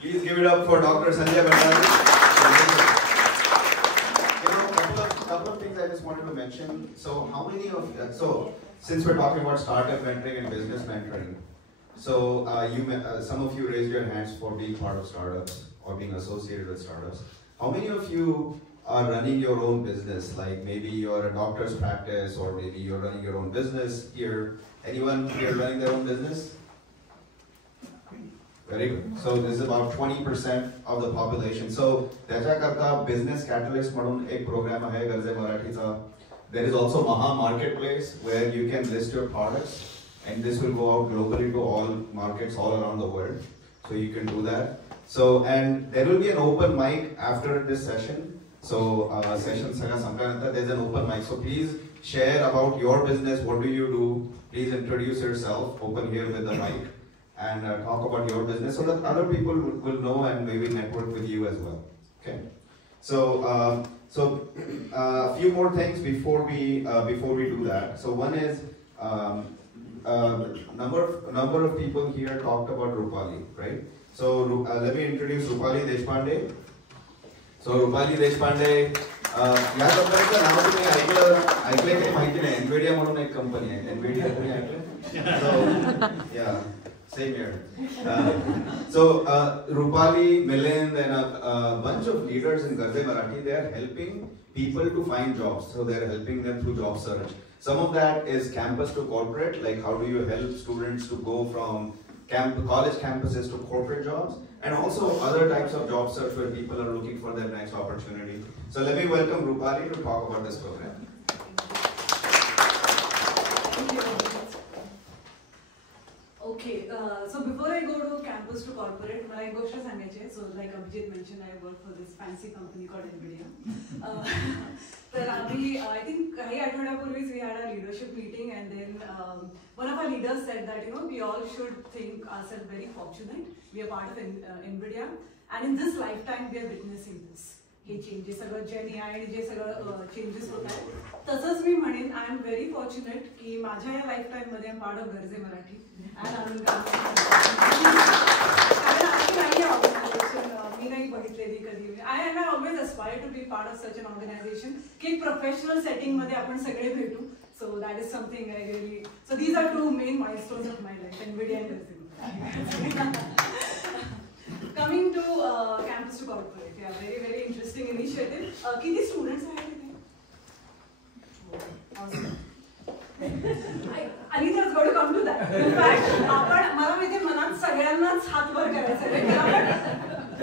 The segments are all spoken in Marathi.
Please give it up for Dr. Sanjay Bhandari. Couple of things I just wanted to mention. So how many of since we're talking about startup mentoring and business mentoring, so some of you raised your hands for being part of startups or being associated with startups. How many of you are running your own business? Like maybe you're a doctor's practice, or maybe you're running your own business here. Anyone here running their own business? Very good. So this is about 20% of the population. So त्याच्याकरता business catalyst म्हणून एक program आहे गरजे मराठीचा. There is also Maha Marketplace where you can list your products, and this will go out globally to all markets all around the world. So you can do that. So and there will be an open mic after this session. So session सगळा संपल्यानंतर there's an open mic. So please share about your business. What do you do? Please introduce yourself. Open here with the mic. And talk about your business so that other people will know and maybe network with you as well. Okay. So a few more things before we do that. So one is number of people here talked about Rupali, right? So let me introduce Rupali Deshpande. So Rupali Deshpande, या कंपनीचं नाव तुम्ही ऐकलंय काही माहिती नाही. Nvidia म्हणून एक कंपनी आहे. Nvidia तुम्ही ऐकलंय? So yeah. Same here. So Rupali, Milind, and a bunch of leaders in Garze Marathi, they are helping people to find jobs. So they are helping them through job search. Some of that is campus to corporate, like how do you help students to go from college campuses to corporate jobs, and also other types of job search where people are looking for their next opportunity. So let me welcome Rupali to talk about this program. Okay, so before I go to campus to corporate, मला एक गोष्ट सांगायची आहे. So like Abhijit mentioned, I work for this fancy company called Nvidia. तर आम्ही I think काही आठवड्यापूर्वीच we had a leadership meeting, and then one of our leaders said that we all should think ourselves very fortunate. We are part of Nvidia, and in this lifetime we are witnessing this. हे चेंजेस सगळं जेन AI आणि जे सगळं चेंजेस होत आहेत तसंच मी म्हणेन आय एम व्हेरी फॉर्च्युनेट की माझ्या या लाईफ टाइम मध्ये I part of Garje Marathi मी नाही बघितलेली कधी. I have always aspire to be part of such an organization की प्रोफेशनल सेटिंग मध्ये आपण सगळे भेटू. So that is something I really so these are two main milestones of my life Nvidia and Garze. Coming to campus to corporate, yeah, very interesting initiative. किती students आहेत तिथे? Awesome. Anita is going to come to that. In fact, आपण मला माहिती मनात सगळ्यांनाच हात वर करायचं आहे.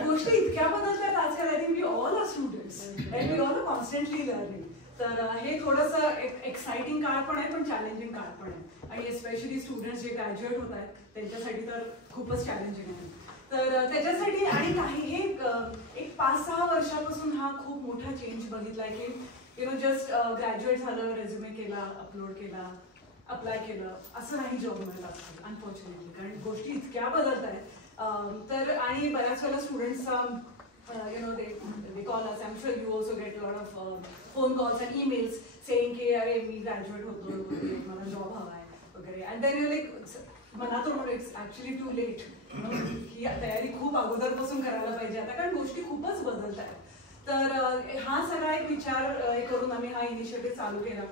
गोष्टी इतक्या बदलतात आजकाल. I think we all are students and we all are constantly learning. तर हे थोडंसं एक्साइटिंग काळ पण आहे पण चॅलेंजिंग काळ पण आहे. आणि एस्पेशली स्टुडंट्स जे ग्रॅज्युएट होत आहेत त्यांच्यासाठी तर खूपच चॅलेंजिंग आहे. तर त्याच्यासाठी आणि काही एक 5-6 वर्षापासून हा खूप मोठा चेंज बघितलाय की जस्ट ग्रॅज्युएट झालं, रेझ्युमे केला, अपलोड केला, अप्लाय केलं असं नाही जॉब मिळत आजकाल अनफॉर्च्युनेटली, कारण गोष्टी इतक्या बदलत आहेत. तर आणि बऱ्याच वेळेला स्टुडंट्सचा they call us. I'm sure you also get a lot of phone calls and emails saying की अरे मी ग्रॅज्युएट होतो वगैरे, मला जॉब हवा आहे वगैरे. अँड देन यू लाईक मनातून इट्स ॲक्च्युली टू लेट. ही तयारी खूप अगोदरपासून करायला पाहिजे आता, कारण गोष्टी खूपच बदलत आहेत. तर हा सगळा एक विचार करून आम्ही हा इनिशिएटिव्ह चालू केला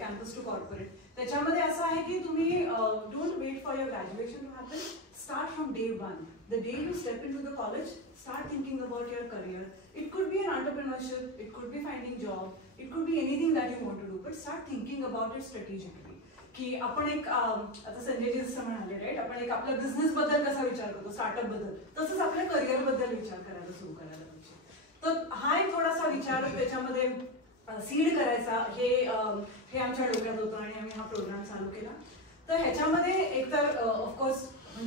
कॅम्पस टू कॉर्पोरेट. त्याच्यामध्ये असं आहे की तुम्ही don't wait for your graduation to happen. Start from day one. The day you step in to the college, start thinking about your career. It could be an entrepreneurship, it could be finding job, it could be anything that you want to do, but start thinking about it strategically. की आपण एक आता संजयजी जसं म्हणाले राईट, आपण एक आपल्या बिझनेस बद्दल कसा विचार करतो, स्टार्टअप बद्दल, तसंच आपल्या करिअर बद्दल विचार करायला सुरू करायला पाहिजे. तर हा एक थोडासा विचार त्याच्यामध्ये सीड करायचा हे आमच्या डोक्यात होतं आणि आम्ही हा प्रोग्राम चालू केला. तर ह्याच्यामध्ये एकतर ऑफकोर्स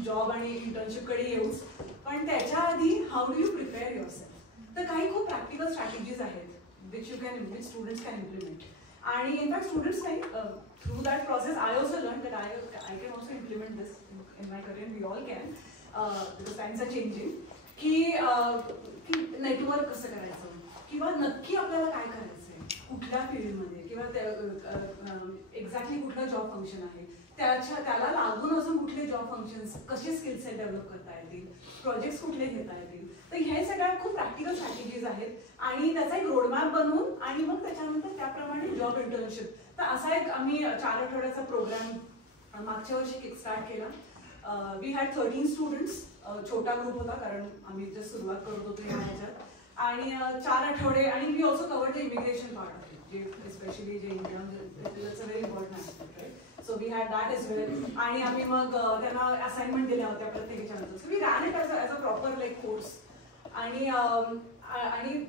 जॉब आणि इंटर्नशिपकडे येऊच, पण त्याच्या आधी how do you prepare yourself. तर काही खूप प्रॅक्टिकल स्ट्रॅटेजीज आहेत विच स्टुडंट्स कॅन इम्प्लिमेंट. आणि इनफॅक्ट स्टुडंट्स नाही, through that process I also learn that I can also implement this in my career. We all can, because times are changing. की नेटवर्क कसं करायचं, किंवा नक्की आपल्याला काय करायचं आहे, कुठल्या फील्डमध्ये, किंवा एक्झॅक्टली कुठलं जॉब फंक्शन आहे, त्याला लागून अजून कुठले जॉब फंक्शन्स, कसे स्किल सेट डेव्हलप करता येतील, प्रोजेक्ट्स कुठले घेता येतील. तर हे सगळ्या खूप प्रॅक्टिकल स्ट्रॅटेजीज आहेत आणि त्याचा एक रोडमॅप बनवून आणि मग त्याच्यानंतर त्याप्रमाणे जॉब इंटर्नशिप. तर असा एक आम्ही 4 आठवड्याचा प्रोग्राम मागच्या वर्षी किक स्टार्ट केला. We had 13 students. छोटा ग्रुप होता कारण आम्ही जस्ट सुरुवात करत होतो या ह्याच्यात. आणि 4 आठवडे आणि we also cover the immigration part, जे एस्पेशली जे Indian it's a very important aspect, right. So we had that as well. आणि आम्ही मग त्यांना असाइनमेंट दिल्या होत्या प्रत्येकाच्या नंतर. So we ran it as a proper like course. आणि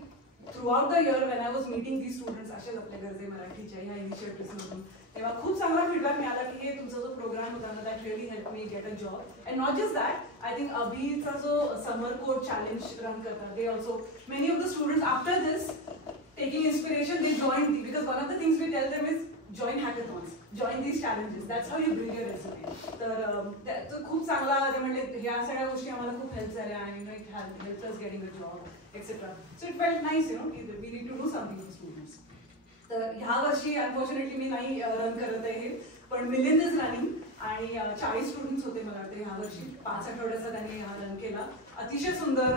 throughout the year when I was meeting the students, असेच आपल्या गरजे मराठीच्या ह्या इनिशिएटिव्हमधून, तेव्हा खूप चांगला फीडबॅक मिळाला की हे तुमचा जो प्रोग्राम होता ना, that really help me get a job. And not just that, I think अभिचा जो समर कोड चॅलेंज रन करतात, they also many of the students after this taking inspiration, they join the, because one of the things we tell them is join hackathons, join these challenges, that's how you bring your resume. तर खूप चांगला ते म्हणले ह्या सगळ्या गोष्टी आम्हाला खूप हेल्प झाल्या आणि it help us getting a job etcetera. So it felt nice की we need to do something for students. तर ह्या वर्षी अनफॉर्च्युनेटली मी नाही रन करत आहे हे, पण मिलिंद इज रनिंग आणि 40 स्टुडंट्स होते मला वाटते ह्या वर्षी. 5 आठवड्याचा त्यांनी हा रन केला. अतिशय सुंदर.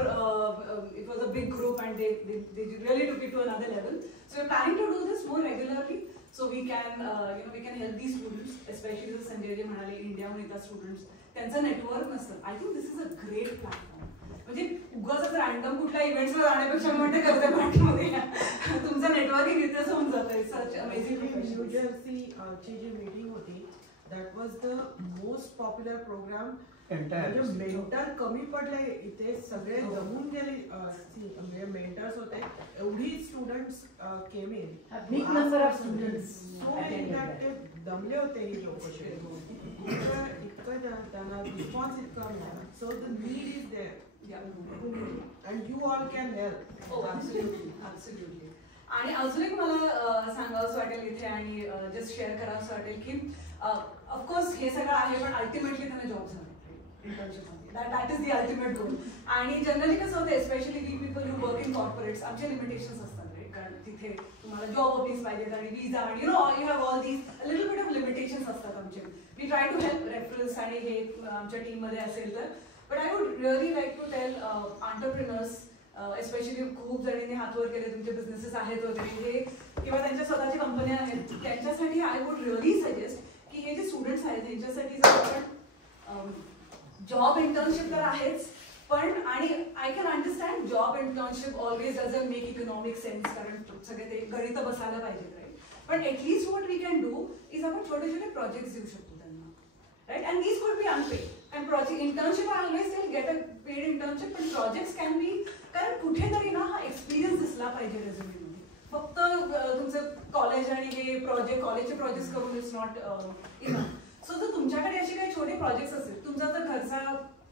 It was a big group and they really took it to another level. So we planning to do this more regularly so we can help the students, especially जर संजय जे म्हणाले इंडियाहून येतात स्टुडंट्स, त्यांचं नेटवर्क नसतं. I think this is a great platform. म्हणजे उगाच रॅन्डम कुठल्या इव्हेंट्सवर जाण्यापेक्षा म्हणते करते पार्टीमध्ये तुमचं नेटवर्किंग इथेच होऊन जातं. Such amazing. न्यू जर्सीची जी मीटिंग होती, that was the most popular program. म्हणजे मेंटर कमी पडले इथे, सगळे जमून गेले. म्हणजे मेंटर्स होते, एवढी students came in, big number of students. ते दमले होते ही लोक. इतकं त्यांना रिस्पॉन्स इतका मिळाला. So the need is there. And you all can help. Oh, absolutely, absolutely. आणि अजून एक मला सांगावंसं वाटेल इथे आणि जस्ट शेअर करावंसं वाटेल की ऑफकोर्स हे सगळं आहे, पण अल्टिमेटली त्यांना जॉब झाला इंटर्नशिपमध्ये. That is the ultimate goal. आणि जनरली कसं होतं, especially we people who work in corporates, आमचे लिमिटेशन्स असतात, राईट. कारण तिथे तुम्हाला जॉब ऑफिस पाहिजेत आणि विजा आणि you have all these little bit of limitations असतात आमचे. We try to help reference आणि हे आमच्या टीममध्ये असेल तर. But I would really like to tell entrepreneurs, especially खूप जणांनी हातवर केले, तुमचे बिझनेसेस आहेत वगैरे हे, किंवा त्यांच्या स्वतःच्या कंपन्या आहेत, त्यांच्यासाठी आय वुड रिअली सजेस्ट की हे जे स्टुडंट्स आहेत त्यांच्यासाठी जर आपण जॉब इंटर्नशिप तर आहेच, पण आणि I can understand job internship always doesn't make economic sense, कारण सगळे ते घरी तर बसायला पाहिजेत, राईट. पण at least what we can do is आपण छोटे छोटे प्रोजेक्ट्स देऊ शकतो त्यांना, right. And these could be unpaid. And project internship, I always say get a paid internship, but projects can be, कारण कुठेतरी ना हा एक्सपिरियन्स दिसला पाहिजे रेझ्युमेमध्ये. फक्त तुमचं कॉलेज आणि हे प्रोजेक्ट, कॉलेजचे प्रोजेक्ट्स करून इट्स नॉट इनफ. सो जर तुमच्याकडे असे काही छोटे प्रोजेक्ट्स असेल, तुमचा जर घरचा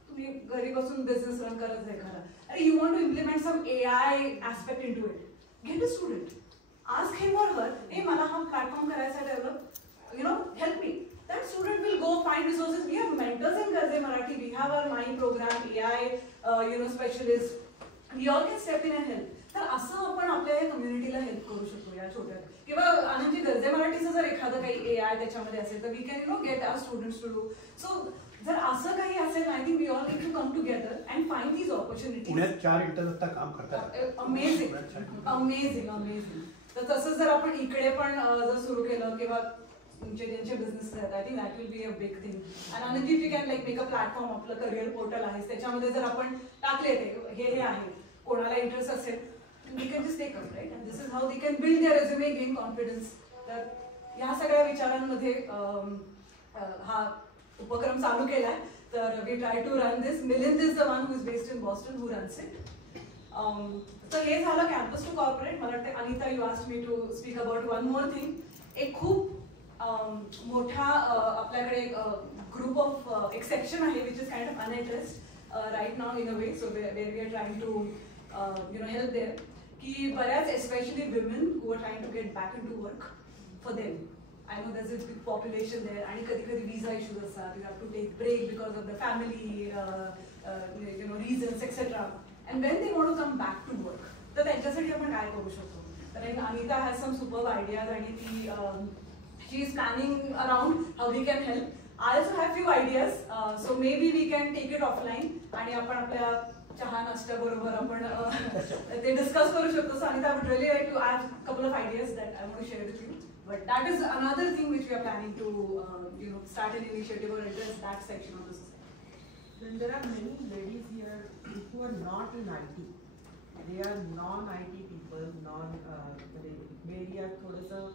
तुम्ही घरी बसून बिझनेस रन करत आहे एखादा, अरे you want to implement some AI aspect in to it, get a student, ask him or her, हे मला हा प्लॅटफॉर्म करायचा develop, help me. That student will go find resources. We have mentors in Garze Marathi. We have our Mind program, AI, specialists. We all can step in and help. तर असं आपण आपल्या कम्युनिटीला हेल्प करू शकतो या छोट्या. किंवा आनंदजी गर्जे मराठीचं जर एखादं काही AI त्याच्यामध्ये असेल तर we can get our students to do. So जर असं काही असेल, I think we all need to come together and find these opportunities. पुण्यात 4 इंटर्न आता काम करतात. Amazing, amazing, amazing. तर तसंच जर आपण इकडे पण जर सुरू केलं किंवा ज्यांचे बिझनेस आहेत, I think that will be a big thing. आणि Anandi we can like make a platform, आपलं करिअर पोर्टल आहे, त्याच्यामध्ये जर आपण टाकले ते हे आहे, कोणाला इंटरेस्ट असेल, we can just take up, right. And this is how they can build their resume, gain confidence. तर ह्या सगळ्या विचारांमध्ये हा उपक्रम चालू केलाय. तर we try to run this. Milind is the one who is based in Boston who runs it. तर हे झालं कॅम्पस टू कॉर्पोरेट. मला वाटतं Anita, you asked me to speak about one more thing. एक खूप मोठा आपल्याकडे ग्रुप ऑफ एक सेक्शन आहे which is kind of unaddressed right now in a way. So where we are trying to help there, की बऱ्याच especially women who are trying to get back in to work for them. I know that's a big population there आणि कधी कधी विजा इश्यूज असतात. You have to take break because of the family reasons etcetera. And when they want to come back to work, तर त्यांच्यासाठी आपण काय करू शकतो. तर Anita has some super ideas आणि ती she is planning around how we can help. I also have few ideas, so maybe we can take it offline आणि आपण आपल्या चहा नाश्ता बरोबर आपण ते डिस्कस करू शकतो. So Anita, I would really like to add a couple of ideas that I want to share with you. But that is another thing which we are planning to start an initiative or address that section of the society. Then there are many ladies here who are not in IT. They are non-IT people, maybe थोडंसं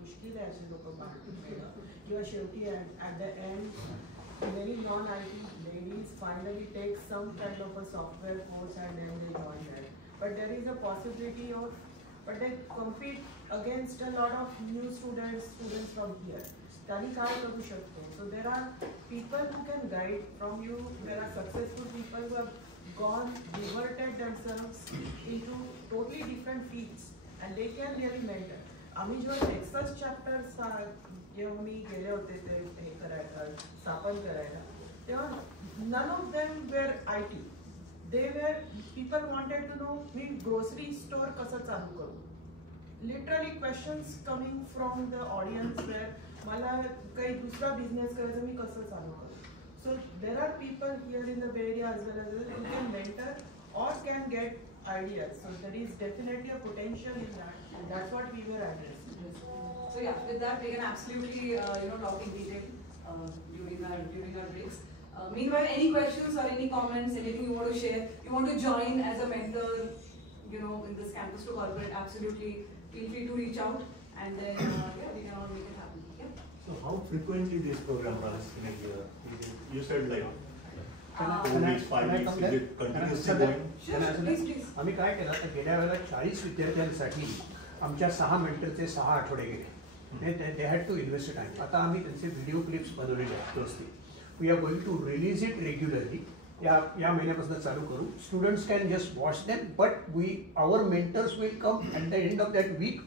मुश्किल आहे असे लोक मिळणं किंवा शेवटी at the end many non-IT ladies finally take some kind of a software course and then they join that. But there is a possibility of, but they compete against a lot of new students from here. त्यांनी काय करू शकतो? So there are people who can guide from you. There are successful people who have gone, diverted themselves into totally different fields and they can really mentor. आम्ही जेव्हा Nexus chapters जेव्हा मी गेले होते ते हे करायला स्थापन करायला तेव्हा none of them were IT. They were, people wanted to know me grocery store कसं चालू करू. Literally questions coming from the audience where मला काही दुसरा बिझनेस करायचा मी कसं चालू करू. So there are people here in the Bay Area as well as who can mentor or can get ideas. So there is definitely a potential in that. And that's what we were addressing. So yeah, with that we can absolutely talk in detail during our breaks. Meanwhile, any questions or any comments, anything you want to share, you want to join as a mentor, in this campus to corporate, absolutely feel free to reach out, and then we can all make it happen. Yeah. So how frequently this program runs in a year? You said like 4 weeks, 5 weeks. Is it continuously going? Sure, please. आम्ही काय केलं तर गेल्या वेळेला 40 विद्यार्थ्यांसाठी आमच्या 6 मेंटरचे 6 आठवडे गेले. They had to invest time. आता आम्ही त्यांचे व्हिडिओ क्लिप्स बनवलेले आहेत closely. We are going to release it regularly. या महिन्यापासून चालू करू. Students can just watch them, but our mentors will come at the end of that week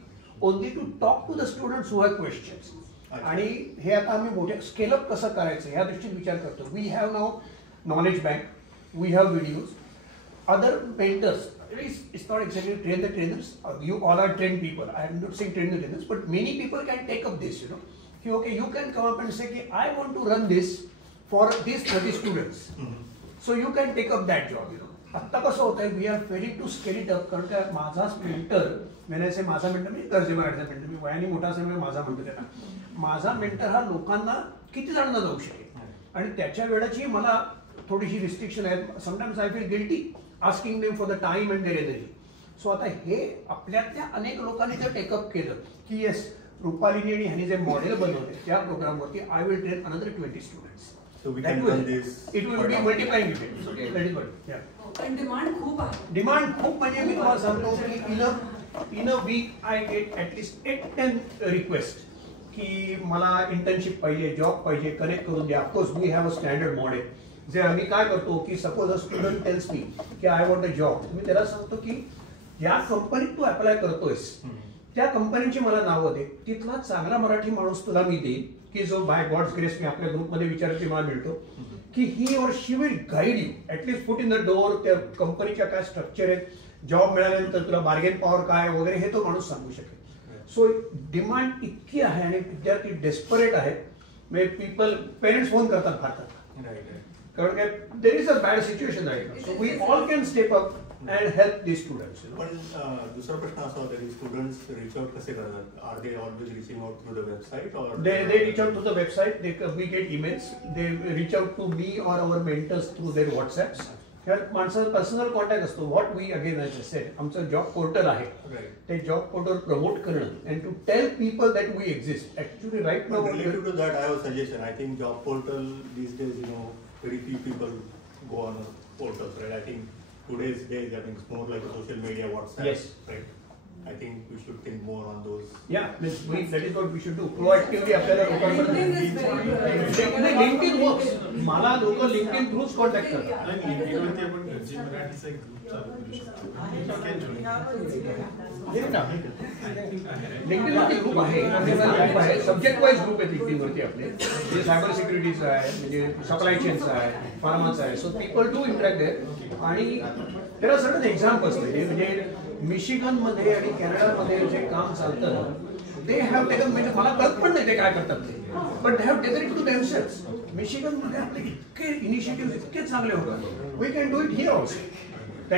only to talk to the students who have questions. आणि हे आता आम्ही मोठे स्केलअप कसं करायचं ह्या दृष्टीने विचार करतो. वी हॅव नाव knowledge bank, we have videos, other mentors. It's not exactly train the trainers. You all are trained people. I am not saying train the trainers, but many people can take up this. Okay, you can come up and say, I want to run this for these 30 students. So you can take up that job. आता कसं होतं, we are ready to scale it up. कारण का माझा मेंटर, म्हणायचे माझा मेंटर मी कर्जे महाराजचा मेंटर, मी वयाने मोठा असल्यामुळे माझा म्हणतो त्यांना. माझा मेंटर हा लोकांना किती जणांना जाऊ शकेल आणि त्याच्या वेळेची मला थोडीशी रिस्ट्रिक्शन आहेत. Sometimes I feel guilty asking them for the time and their energy. सो आता हे आपल्यातल्या अनेक लोकांनी जर टेकअप केलं की येस रुपालीनी आणि ह्यांनी जे मॉडेल बनवले त्या प्रोग्रामवरती I will train another 20 students. So we can run this. It will be multiplying effect. Okay, that is what. Yeah. पण डिमांड खूप आहे. डिमांड खूप म्हणजे मी तुम्हाला सांगतो की in a week I get at least 8-10 request की मला इंटर्नशिप पाहिजे, जॉब पाहिजे, कनेक्ट करून द्या. Of course we have a standard model. जे आम्ही काय करतो की suppose a student tells me that I want a job, मी त्याला सांगतो की ज्या कंपनीत तू अप्लाय करतोयस त्या कंपनीची मला नावं दे, तिथला चांगला मराठी माणूस तुला मी देईन की जो बाय गॉड्स ग्रेस मी आपल्या ग्रुपमध्ये विचारते मला मिळतो की he or she will guide you at least foot in the door. त्या कंपनीच्या काय स्ट्रक्चर आहेत, जॉब मिळाल्यानंतर तुला बार्गेन पॉवर काय वगैरे हे तो माणूस सांगू शकेल. सो डिमांड इतकी आहे आणि विद्यार्थी डेस्परेट आहेत. म्हणजे पीपल पेरेंट्स फोन करतात भारतात कारण काय there is a bad situation right now. So we all can step up and help the students. पण दुसरा प्रश्न असा होता की स्टुडंट्स रीच आउट कसे करतात? Are they always reaching out through the website और they reach out to the website, we get emails, they reach out to me or our mentors through their WhatsApps. ह्या माणसाचा पर्सनल कॉन्टॅक्ट असतो. What we again as a said आमचं जॉब पोर्टल आहे. ते जॉब पोर्टल प्रमोट करणं and to tell people that we exist. Actually right now related to that I have suggestion. I think job portal these days very few people go on portals, right? I think today's days, I think it's more like a social media, WhatsApp, yes, right? I think we should think more on those. Yeah, that is what we should do. Proactively आपल्याला LinkedIn works. मला लोक LinkedIn थ्रूच कॉन्टॅक्ट करतात. LinkedInवरती आपण गरजी मराठीचा एक ग्रुप चालू करू शकतो. लिंक्डइनवरती ग्रुप आहे, सब्जेक्ट वाईज ग्रुप आहे लिंक्डइनवरती आपले. म्हणजे सायबर सिक्युरिटीचं आहे, म्हणजे सप्लाय चेनचं आहे, फार्माचं आहे. So people do interact there आणि त्याला सर्टन एक्झाम्पल्स म्हणजे मिशिगनमध्ये आणि कॅनडामध्ये जे काम चालतं ते हॅव टेकन, म्हणजे मला कळत पण नाही ते काय करतात ते, but they have taken it to themselves. Michigan मध्ये आपले इतके इनिशिएटिव्ह इतके चांगले होतात. We can do it here also.